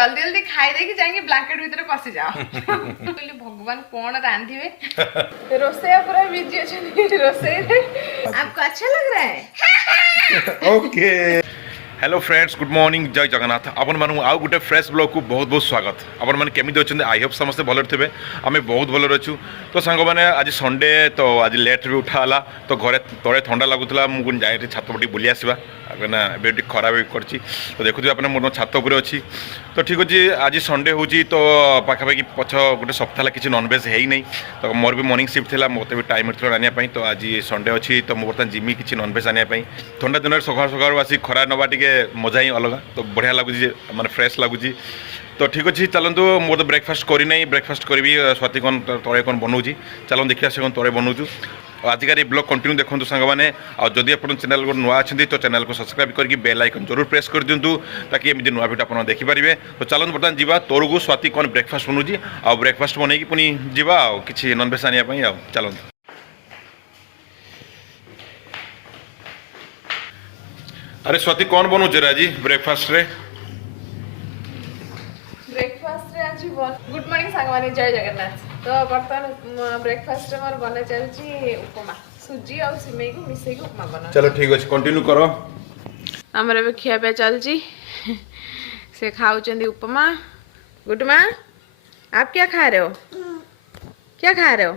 जल्दी जल्दी खाई देगी जाएंगे ब्लैंकेट भीतर पसी जाओ बोली भगवान कौन रांधिवे रोसे पूरा बिजी अछन रोसे आपको अच्छा लग रहा है okay hello friends good morning जय जगन्नाथ अपन मान आउ गोटे फ्रेश ब्लॉग को बहुत बहुत स्वागत अपन मैंने केमी अच्छे आई होप समस्ते भल थे आम बहुत भल अच्छू तो सांग मैंने आज संडे तो आज लेट भी उठाला तो घरे तले ठंडा लगुला मुझे जाए छात पटी बुली आसवा ना ए खराब कर तो देखुए अपने मोर छात उपर अच्छी तो ठीक अच्छे आज संडे हूँ तो पाखापाखि पछ गोटे सप्ताह किसी नॉनवेज है ही नहीं तो मोर भी मॉर्निंग शिफ्ट थी मत भी टाइम मिलता आने तो आज संडे अच्छी तो मुझे बर्तमान जिमी किसी नॉनवेज आने ठंडा दिन सका सका आसी खरा नवा टे मजा ही अलग तो बढ़िया लगुच माने फ्रेश लगुच तो ठीक अच्छे चलतु मोर तो ब्रेकफास्ट करना ब्रेकफास्ट करी स्वाति कौन तले कौन बनाऊँगी चलो देखिए से कौन तले बनाऊँ आजिकार ये ब्लॉग कंटिन्यू देखो सांग मैंने आदि आप चैनल को नुआ अच्छे तो चैनल को सब्सक्राइब करके बेल आइकन जरूर प्रेस कर दिंतु ताकि एमती नुआ भिडियो आप देखिपारे तो चलते बर्तमान जावा तोर को स्वाति कौन ब्रेकफास्ट बनाऊँगी आ ब्रेकफास्ट बनई पुणी जावा कि नॉनवेज आने चलते अरे स्वाति कौन बनौचे आज ब्रेकफास्ट रे आज गुड मॉर्निंग सांग माने जय जगन्नाथ तो बर्तमान ब्रेकफास्ट मोर बने चलची उपमा सुजी और सिमई को मिसई के उपमा बना चलो ठीक अच्छे कंटिन्यू करो हमर बे खिया पे चलची से खाउचंदी उपमा गुड मां आप क्या खा रहे हो क्या खा रहे हो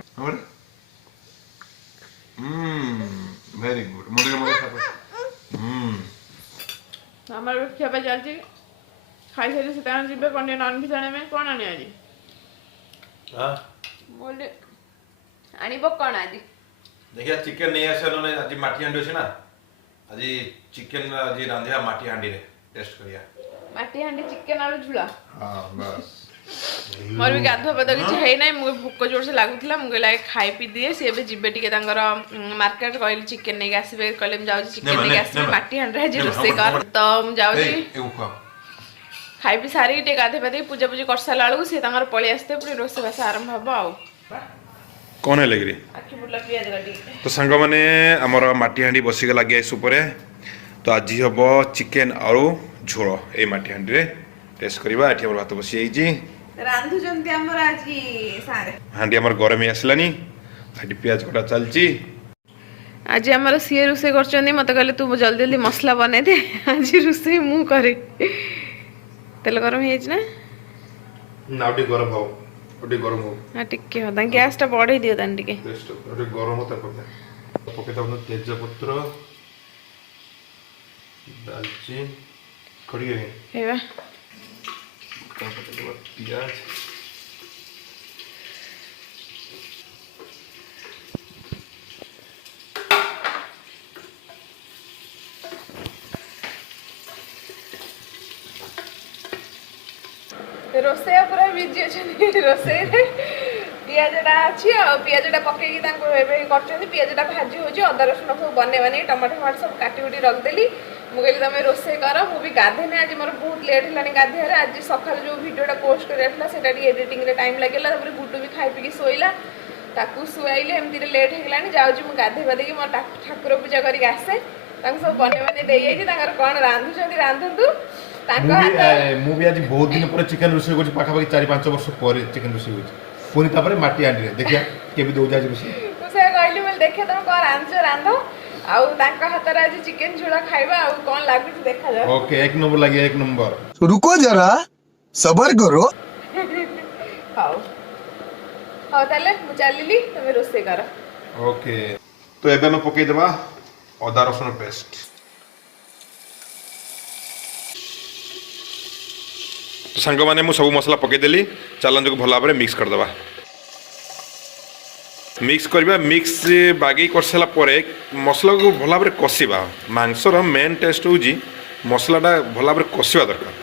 वेरी गुड मुझे हमारे खिया पे चलची खाई सारी से जीवे कौन नॉनवेज आने में कौन आने आज हां बोले आनिबो कौन आज देखिए चिकन नहीं आसे उन्होंने आज माटी हांडी अछि ना आज चिकन आज रांधिया माटी हांडी रे टेस्ट करिया माटी हांडी चिकन आलू झुला हां बस मोर भी गाधो पद किछ है नै मु भूख जोर से लागुतला मु लागे खाई पी दिए से बे जिबे टिके तांगर मार्केट कहले चिकन नै आसीबे कहले हम जाउ चिकन नै आसीबे माटी हांडी जे रोसे कर तो हम जाउ छी खाई पी सारी टे गाधे पाधे पूजा पूजी कर साला बेलू सी तांगर पळी आस्ते पुणी रोसे बास आरंभ हबो आउ कौन है लगी आखि बुला पियाज गाडी तो सांग माने हमर माटी हांडी बसी गला गैस ऊपर तो आज हबो चिकन आरो झोल ए माटी हांडी रे टेस्ट करबा एठी हमर भात बसी आइजी रांधु जंती हमर आज सारे हांडी हमर गरम ही आसलानी एठी प्याज कटा चलची आज हमर सी रोसे करचंदी मते कहले तू जल्दी जल्दी मसला बने दे आज रोसे मु करे तेल गरम हेज ना नाउटी गरम हो ओटी गरम हो हां टिके हो ता गैस टा बढ़े दियो तन टिके टेस्ट ओटी गरम होता पके तब तेज पत्र दालचीनी खड़ी है हेबा प्याज रोसे पूरा बिजी अछन रोसे पियाजटा अच्छी पियाजटा पकईकी कर पियाजटा भाजी हो अदा रसुण सब बने टमाटो फमाटो सब काटी कुटी रखदेली मुझे तुम रोसे कर मुझे गाधेनी आज मोर बहुत लेट है गाधेर आज सका जो भिडियोटा पोस्ट कर एडिटिंग टाइम लगे गुड्डू भी खाई पी शोला ताकू शुआइले एमती लेट हो जाऊँ गाधे पाधे मोर ठाकुर पूजा करके आसे सब बने बने दे कौन रांधुंट रांधतु मु भी आज बहुत दिन पर चिकन रोषे कर पाखापाखि 4-5 वर्ष पर चिकन रोषे कर पुणी तापर माटी हांडी रे देखिया केबी दो जाज रोषे से कहली बोल देखे तुम कौन रांधो रांधो आउ तांका हातर आज चिकन झोला खाइबा आउ कौन लागुच देखा जा ओके एक नंबर लागे एक नंबर रुको जरा सबर करो हाउ हाउ ताले मु चलिली तुम रोसे कर ओके तो एबे हम पकई देबा अदा रसुण पेस्ट तो सांग माने मु सब मसला पकई देली चलन जो भल भाव मिक्स कर देबा मिक्स करबा मिक्स बागी कर साला परे मसला को भल भाव कषिबा मांसर मेन टेस्ट होजी मसलाटा भल भाव कषिबा दरकार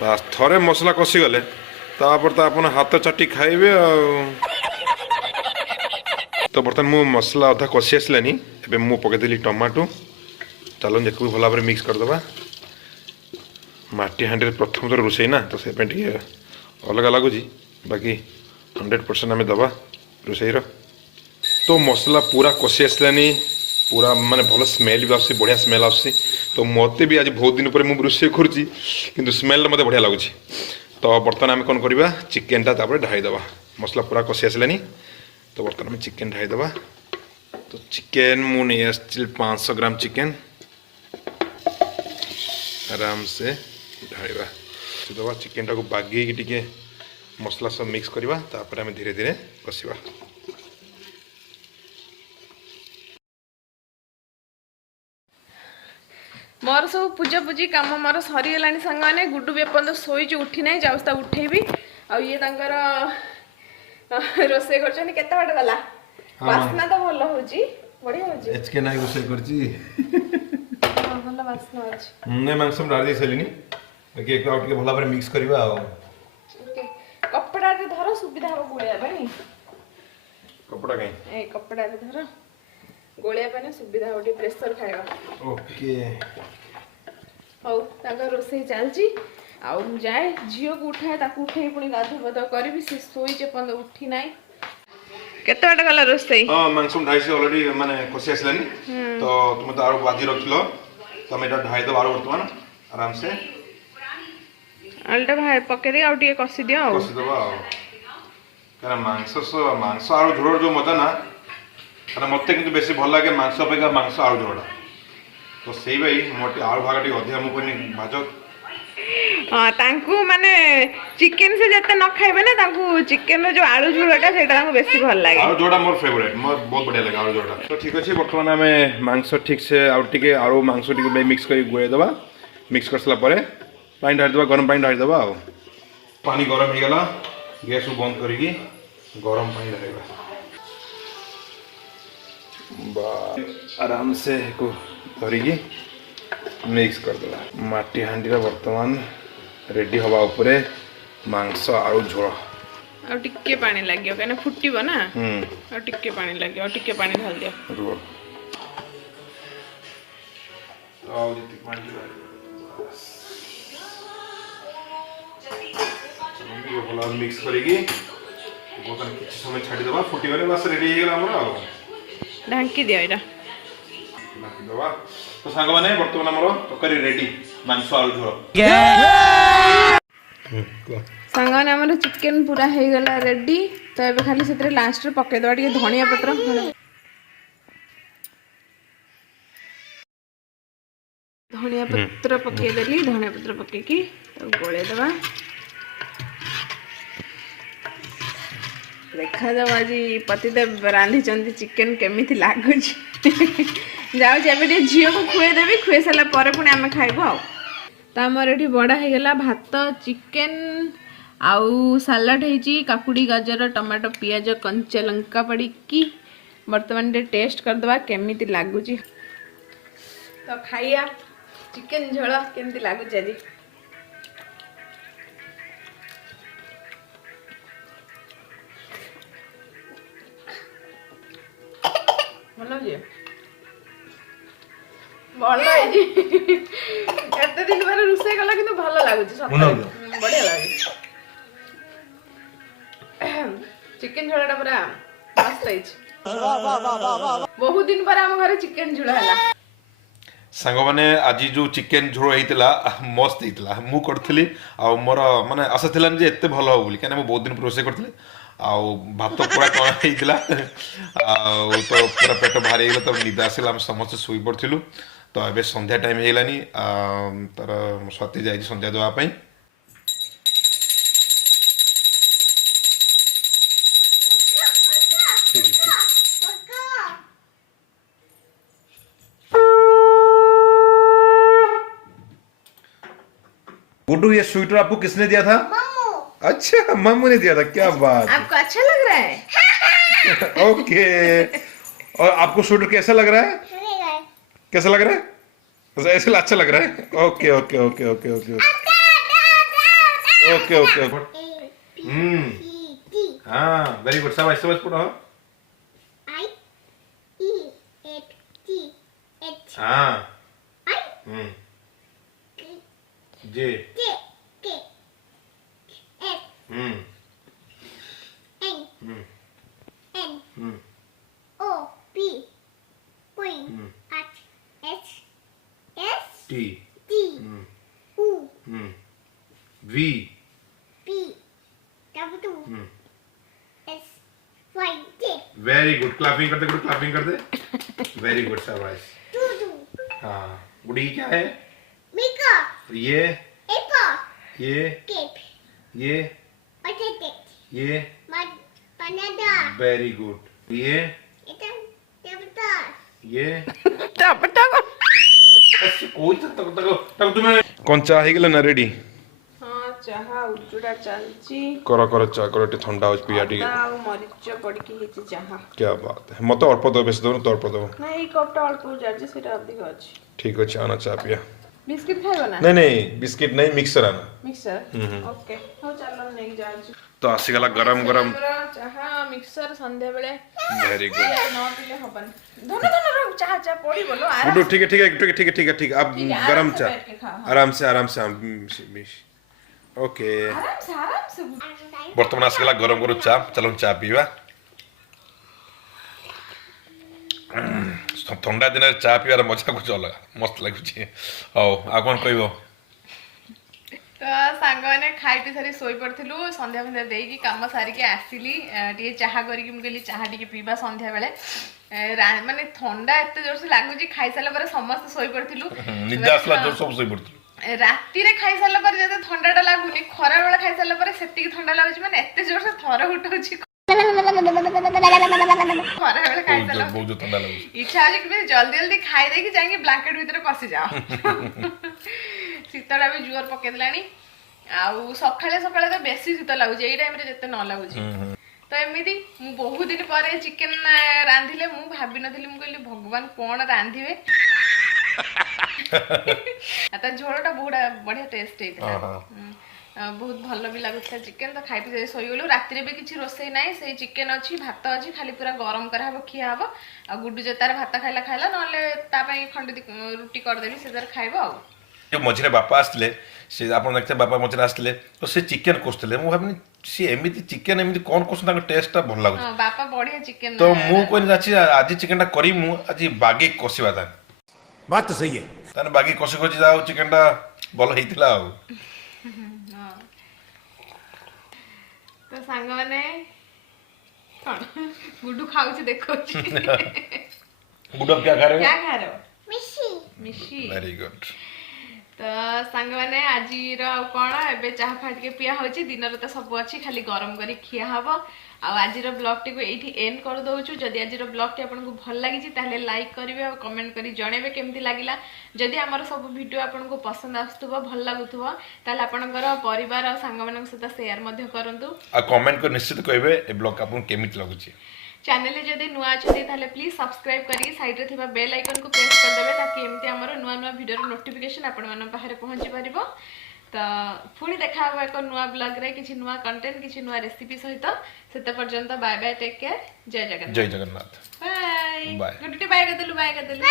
बस थरे मसला कषि गले तापर तो अपन हाथ चाटी खाइबे तो बर्तमान मु मसला अधा कषि आसलानी एबे मु पकईदेली टमाटो चलन देखो भल भाव मिक्स करदेबा माटी हांडी प्रथम थर रोषे ना तो से अलग लगुच बाकी 100% आम दबा रोषे तो मसला पूरा कषि आसलानी पूरा माने भल स्मेल भी आसी बढ़िया स्मेल आसी तो मत भी आज बहुत दिन पर मुझे रोषे करुँची कि स्मेल मत बढ़िया लगुच तो बर्तमान आम कौन करवा चिकेनटा ढाई दबा मसला पूरा कषि आसलानी तो बर्तमान आम चिकेन ढाई दबा तो चिकेन मुझे 500 ग्राम चिकेन आराम से ढाड़ा दबा चिकेन टाक बागे टी मसला सब मिक्स करवा तापर आम धीरे धीरे कषा मोर सब पूजा पूजी काम मोर सरीगला सांग मैंने गुड्डू भी एपर्तंत शोच उठी ना जाऊँ उठेबी आए रोसे कर केते बाट गला बास्ना तो भल हो बढ़िया हो एचके नाई रोसे करची भल बास्ना अछि ने मांस हम डाल दे सलिनी बाकी एक आउट के भला पर मिक्स करबा आ ओके कपड़ा रे धर सुविधा हो गुलिया भाई कपड़ा कहीं ए कपड़ा रे धर गोलिया पाने सुविधा हो प्रेशर खाइबा ओके हौ ताका रोसे चलची आउ जाए झियो को उठाए ताकू उठे पुणी गाधो बध करी से सोई जे पंद उठी नाई केते बाट गला रोसे हां मांस ढाई से ऑलरेडी माने कषि आसलानी तो तुम तो आरो बाजी रखलो तो मैं ढाई दो आरो वर्तमान आराम से आलटा भाई पके दे आउ टिके कसी दियो कषि दबा कारण मांस आरो झोड़ जो मजा ना कारण मत कि बेस भल लगे मांस अपेक्षा मांस आलू झोड़ा तो से भाई मोटे आलू भाग टी अधिक मुझे भाज हाँ तांकू माने चिकेन से जते न खाइबे ना तांकू चिकेन रो जो आलू झोड़ाटा सेटा तांकू बेसी भल लागे आलू झोड़ा मोर फेवरेट मोर बहुत बढ़िया लगे आलू झोड़ा तो ठीक अछि वर्तमान हमें मांस ठीक से आउ टिके आलू मांस टिके मिक्स करी गुए दबा मिक्स करसला परे पानी ढाली दबा गरम पानी ढाली दबा आ पानी गरम हो गला गैस को बंद करी गरम पानी ढालिबा आराम से को धरिकी मिक्स कर देला माटी हांडी वर्तमान रेडी हवा उपरे मांस आलू झोल आ टिके पानी लागियो कने फुटिबो ना आ टिके पानी लागियो आ टिके पानी ढाल दियो रुओ आओ जति पानी ये भला मिक्स करेगी बोतल किछ समय छाडी दबा फुटी गले बस रेडी हो गेला हमरा ढांकी दियो एटा ढांकी दबा तो सांग माने वर्तमान हमरो तरकारी रेडी मांस आलू झोल सांगने हमर चिकेन पूरा हो गला रेडी तो एबे खाली सेतरे लास्ट रे पके दवा टिके धनिया पत्र धनिया पत्र पके देली धनिया पत्र पके की तो गोळे दवा देखा जाओ आज पतिदेव रांधि चंदी चिकेन केमिति लागुच जाओ जेबे झियो को खुए देबी खुए साला परे पुणी आमे खाइबो आ तो आमर ये बड़ा हो गला भात चिकेन आउ सालाड होती काकुड़ी गाजर टमाटो पियाज कंचा लंका पड़ी कि बर्तमान टेस्ट करदे केमिति लगुच तो खाइया चिकेन झोल केमिति लगुच आज भल एत दिन पर रोसे कला कि भल लगुच बढ़िया लगे चिकेन झोलाटा पूरा मस्त बहुत दिन पर आम घर चिकेन झोला है सांग मैंने आज जो चिकेन झोल होता मस्त होता मु करी मोर माने आशा था एत भल हो कहीं बहुत दिन रोसे करी भात पूरा कम होता तो पूरा पेट भारी गला तो निद आसला आम समस्त शोई पड़ू तो ये संध्या टाइम होगलानी तार स्वाति जाए संध्या देवाई गुड्डू ये स्वेटर आपको किसने दिया था? मम्मू। अच्छा मम्मू ने दिया था, क्या बात। आपको अच्छा लग रहा है? ओके। और आपको स्वेटर कैसा लग रहा है? कैसा लग रहा है? ऐसे अच्छा लग रहा है? Okay okay okay okay okay okay okay okay. हाँ वेरी गुड। सब ऐसे बस पढ़ो। हाँ जे T V very good clapping कर दे गुड क्लैपिंग कर दे वेरी गुड शाबाश हाँ गुडी क्या है ये ये वेरी गुड ये कोई तक तुम्हें कौन चाह गेल ना रेडी हाँ चाहा उजुड़ा चलची कर चा कर ठंडा हो पिया टी ଆଉ ମରିଚ ପଡିକି ହେଇଛି ଚାହା क्या बात है मत अल्प दो बेस दो तो अल्प दो ନା ଏଇ କପଟା ଅଳ୍ପ ଉଜାଡିଛି ସେଇଟା ଅଧିକ ଅଛି ठीक अच्छे आना चाह पिया ବିସ୍କିଟ ଖାଇବ ନା नहीं बिस्किट नहीं मिक्सर आना ମିକ୍ସର ଓକେ ହଉ ଚାଲ ନେଇକି ଯାଉଛି तो आसीगला गरम गरम ଆମର ଚାହା ମିକ୍ସର ସନ୍ଧ୍ୟା ବେଳେ वेरी गुड ନ ପିଲେ ହବନି ଧନ ଧନ ର चाहा चा ପଡିବ लो आराम गुड ठीक है ठीक है ठीक है ठीक है ठीक है ठीक है अब ठीक है, गरम आराम से चाह बैठ के खाओ, हाँ। आराम से ओके आराम से बर्तमान आसीगला गरम गरम चा चलो चा पीवा ठंडा दिन चा पीवार मजा कुछ अलग मस्त लगुଛି ହଉ ଆଉ କଣ କହିବ ତ ସାଙ୍ଗମାନେ ଖାଇ ପି ସାରି ଶୋଇ ପଡିଥିଲୁ ସନ୍ଧ୍ୟା ଫନ୍ଧ୍ୟା ଦେଇକି କାମ ସାରିକି ଆସିଲି ଟିକେ ଚାହା କରିକି ମୁଁ କହିଲି ଚାହା ଟିକେ ପିଇବା ସନ୍ଧ୍ୟା ବେଳେ ମାନେ ଥଣ୍ଡା ଏତେ ଜୋରସେ ଲାଗୁଛି ଖାଇସାରିଲା ପରେ ସମସ୍ତେ ଶୋଇ ପଡିଥିଲୁ ନିଦ ଆସିଲା ଜୋର ସବୁ ଶୋଇ ପଡିଥିଲୁ ରାତିରେ ଖାଇସାରିଲା ପରେ ଯେତେ ଥଣ୍ଡାଟା ଲାଗୁନି ଖରା ବେଳେ ଖାଇସାରିଲା ପରେ ସେତିକି ଥଣ୍ଡା ଲାଗୁଛି ମାନେ ଏତେ ଜୋରସେ ଥର ଉଠଉଛି ଖରା ବେଳେ ଖାଇସାରିଲା ବହୁତ ଥଣ୍ଡା ଲାଗୁଛି ଇଚ୍ଛା ହଉଛି କେମିତି ଜଲ୍ଦି ଜଲ୍ଦି ଖାଇ ଦେଇକି ଯାଇକି ବ୍ଲାଙ୍କେଟ ଭିତରେ ପଶିଯାଅ ଶୀତଟା ବି ଜୋର ପକେଇଦେଲାଣି ଆଉ ସକାଳେ ସକାଳେ ତ ବେଶୀ ଶୀତ ଲାଗୁଛି ଏଇ ଟାଇମରେ ଯେତେ ନ ଲାଗୁଛି ତ ଏମିତି ମୁଁ ବହୁତ ଦିନ ପରେ ଚିକେନ ରାନ୍ଧିଲେ ମୁଁ ଭାବିନଥିଲି ମୁଁ କହିଲି ଭଗବାନ କଣ ରାନ୍ଧିବେ ତା ଝୋଳଟା ବହୁତ ବଢିଆ ଟେଷ୍ଟ ହେଇଥିଲା ବହୁତ ଭଲ ବି ଲାଗୁଥିଲା ଚିକେନ ତ ଖାଇ ପିଇ ଶୋଇଗଲୁ ରାତିରେ ବି କିଛି ରୋଷେଇ ନାହିଁ ସେଇ ଚିକେନ ଅଛି ଭାତ ଅଛି ଖାଲି ପୁରା ଗରମ କରାହବ ଖିଆ ହବ ଆଉ ଗୁଡୁ ଯେ ତାର ଭାତ ଖାଇଲା ନହେଲେ ତା ପାଇଁ ଖଣ୍ଡେ ରୁଟି କରିଦେବି ସେ ତାର ଖାଇବ ଆଉ ମଝିରେ ବାପା ଆସିଥିଲେ ସେ ଆପଣ ଦେଖିଥିଲେ ବାପା ମଝିରେ ଆସିଥିଲେ ତ ସେ ଚିକେନ କଷୁଥିଲେ ମୁଁ ଭାବିନି ସେ ଏମିତି ଚିକେନ ଏମିତି କଣ କଷୁଛନ୍ତି ତାଙ୍କ ଟେଷ୍ଟଟା ଭଲ ଲାଗୁଛି ବାପା ବଢିଆ ଚିକେନ ତ ମୁଁ କହିଲି ଆଜି ଚିକେନଟା କରିବି ମୁଁ ଆଜି ବାଗେଇ କଷିବା ତାହେଲେ बात तो सही है ତାହେଲେ ବାଗେଇ କଷି କଷି ଯାଉ ଚିକେନଟା ଭଲ ହେଇଥିଲା ଆଉ ତ ସାଙ୍ଗମାନେ କଣ ଗୁଡୁ ଖାଉଛି ଦେଖଉଛି ଗୁଡ क्या खा रहे क्या हो खा रहे हो मिशी वेरी गुड ତ ସାଙ୍ଗମାନେ ଆଜିର ଆଉ କଣ ଏବେ ଚାହା ଫା ଟିକେ ପିଆ ହଉଛି ଦିନରେ ତ ସବୁ ଅଛି ଖାଲି ଗରମ କରି ଖିଆ ହବ ଆଉ ଆଜିର ବ୍ଲଗଟିକୁ ଏଇଠି ଏଣ୍ଡ କରିଦଉଛୁ ଯଦି ଆଜିର ବ୍ଲଗଟି ଆପଣଙ୍କୁ ଭଲ ଲାଗିଛି ତାହେଲେ ଲାଇକ୍ କରିବେ ଆଉ କମେଣ୍ଟ କରି ଜଣେଇବେ କେମିତି ଲାଗିଲା ଯଦି ଆମର ସବୁ ଭିଡ଼ିଓ ଆପଣଙ୍କୁ ପସନ୍ଦ ଆସୁଥିବ ଭଲ ଲାଗୁଥିବ ତାହେଲେ ଆପଣଙ୍କର ପରିବାର ଆଉ ସାଙ୍ଗମାନଙ୍କ ସହିତ ସେୟାର ମଧ୍ୟ କରନ୍ତୁ ଆଉ କମେଣ୍ଟ କରି ନିଶ୍ଚିତ କହିବେ ଏ ବ୍ଲଗ ଆପଣଙ୍କୁ କେମିତି ଲାଗୁଛି चैनल जदि नुआ अच्छे ताले प्लीज सब्सक्राइब करी साइड रे थिबा बेल आइकन को प्रेस कर देबे ताकि एमती हमर नुआ नुआ वीडियो रो नोटिफिकेशन आपण मन पाखरे पहुंची परिबो तो पुणी देखा हबो एक नुआ ब्लॉग रे किछि नुआ कंटेंट किछि नुआ रेसिपी सहित सेते पर्यंत बाय बाय टेक केयर जय जगन्नाथ जय Jagannath bye bye good day bye कर देलु